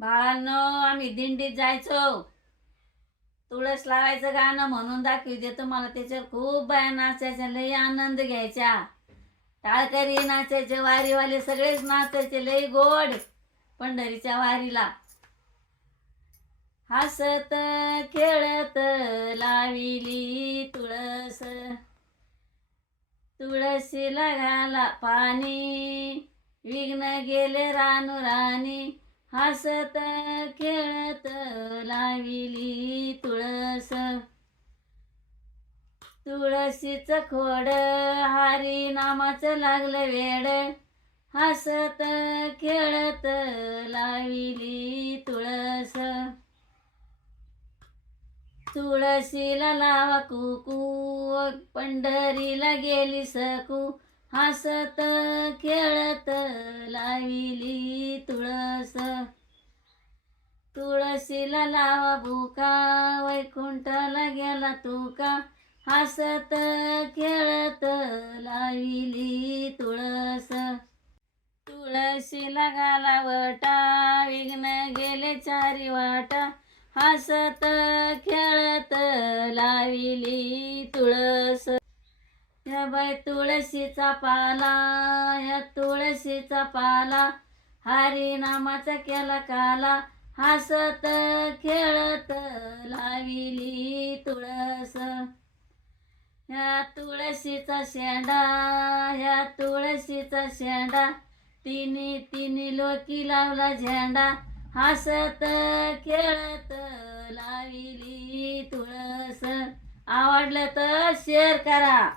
बाळांनो, आम्ही दिंडीत जायचो. तुळस लावायचं गाणं म्हणून दाखवते तुम्हाला. त्याच्यावर खूप बाया नाचायच्या, लई आनंद घ्यायच्या. टाळकरी नाचायचे, वारीवाले सगळेच नाचायचे, लई गोड पंढरीच्या वारीला. हसत खेळत लाविली तुळस, तुळशीला घाला पाणी, विघ्न गेले रानुराणी. हसत खेळत लाविली तुळस, तुळशीचं खोड हरी नामाचं लागलं वेड. हसत खेळत लाविली तुळस, तुळशीला लावा कुकू, पंढरीला गेली सकू. हसत खेळत लाविली तुळस, तुळशीला लावा बुका, वैकुंठाला गेला तुका. हसत खेळत लाविली तुळस, तुळशीला घाला वटा, विघ्न गेले चारी वाटा. हसत खेळत लाविली तुळस. ह्या बाई तुळशीचा पाला, ह्या तुळशीचा पाला, हरी नामाचा केला काला. हसत खेळत लाविली तुळस, ह्या तुळशीचा शेंडा, ह्या तुळशीचा शेंडा, तिन्ही तिन्ही लोकी लावला झेंडा. हसत खेळत लाविली तुळस. आवडलं तर शेअर करा.